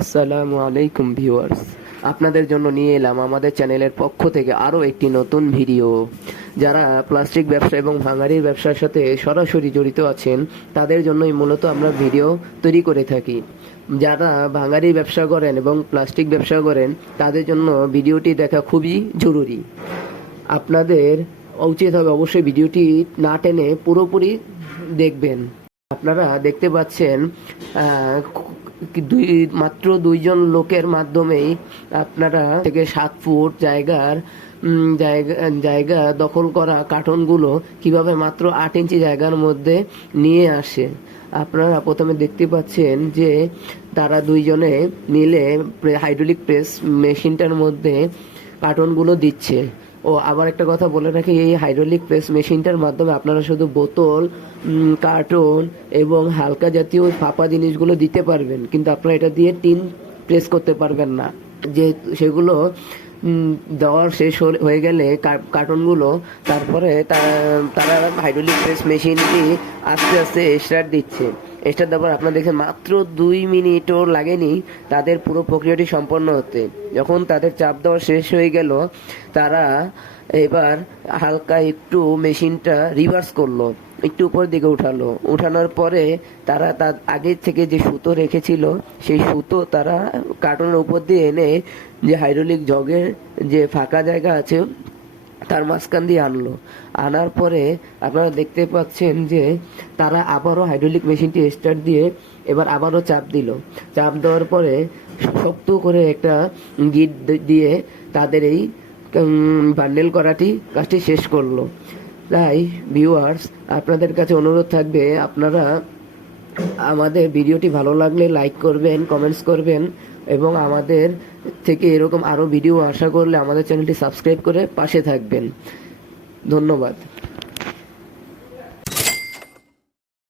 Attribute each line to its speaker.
Speaker 1: আসসালামু আলাইকুম ভিউয়ার্স। আপনাদের জন্য নিয়ে এলাম আমাদের চ্যানেলের পক্ষ থেকে আরও একটি নতুন ভিডিও। যারা প্লাস্টিক ব্যবসা এবং ভাঙাড়ির ব্যবসার সাথে সরাসরি জড়িত আছেন, তাদের জন্যই মূলত আমরা ভিডিও তৈরি করে থাকি। যারা ভাঙাড়ির ব্যবসা করেন এবং প্লাস্টিক ব্যবসা করেন, তাদের জন্য ভিডিওটি দেখা খুবই জরুরি। আপনাদের উচিত হবে অবশ্যই ভিডিওটি না টেনে পুরোপুরি দেখবেন। আপনারা দেখতে পাচ্ছেন দুই, মাত্র দুইজন লোকের মাধ্যমেই আপনারা থেকে সাত ফুট জায়গার জায়গা জায়গা দখল করা কার্টনগুলো কীভাবে মাত্র আট ইঞ্চি জায়গার মধ্যে নিয়ে আসে। আপনারা প্রথমে দেখতে পাচ্ছেন যে তারা দুইজনে মিলে হাইড্রোলিক প্রেস মেশিনটার মধ্যে কার্টনগুলো দিচ্ছে। ও আবার একটা কথা বলে রাখি, এই হাইড্রোলিক প্রেস মেশিনটার মাধ্যমে আপনারা শুধু বোতল কার্টুন এবং হালকা জাতীয় ফাঁপা জিনিসগুলো দিতে পারবেন। কিন্তু আপনারা এটা দিয়ে টিন প্রেস করতে পারবেন না। যে সেগুলো দেওয়ার শেষ হয়ে গেলে কার্টুনগুলো তারপরে তারা হাইড্রোলিক প্রেস মেশিনটি আস্তে আস্তে স্টার্ট দিচ্ছে। দেওয়ার আপনারা দেখেন মাত্র দুই মিনিটও লাগেনি, তাদের পুরো প্রক্রিয়াটি সম্পন্ন হতে। যখন তাদের চাপ দেওয়া শেষ হয়ে গেল, তারা এবার হালকা একটু মেশিনটা রিভার্স করল, একটু উপর দিকে উঠালো। উঠানোর পরে তারা তার আগে থেকে যে সুতো রেখেছিল, সেই সুতো তারা কার্টনের উপর দিয়ে এনে যে হাইড্রোলিক জগের যে ফাঁকা জায়গা আছে, তার মাঝখান দিয়ে আনলো। আনার পরে আপনারা দেখতে পাচ্ছেন যে তারা আবারও হাইড্রোলিক মেশিনটি স্টার্ট দিয়ে এবার আবারও চাপ দিল। চাপ দেওয়ার পরে শক্ত করে একটা গিট দিয়ে তাদের এই বান্ডেল করাটি, কাজটি শেষ করল। তাই ভিউয়ার্স আপনাদের কাছে অনুরোধ থাকবে, আপনারা আমাদের ভিডিওটি ভালো লাগলে লাইক করবেন কমেন্টস করবেন এবং আমাদের থেকে এরকম আরও ভিডিও আশা করলে আমাদের চ্যানেলটি সাবস্ক্রাইব করে পাশে থাকবেন। ধন্যবাদ।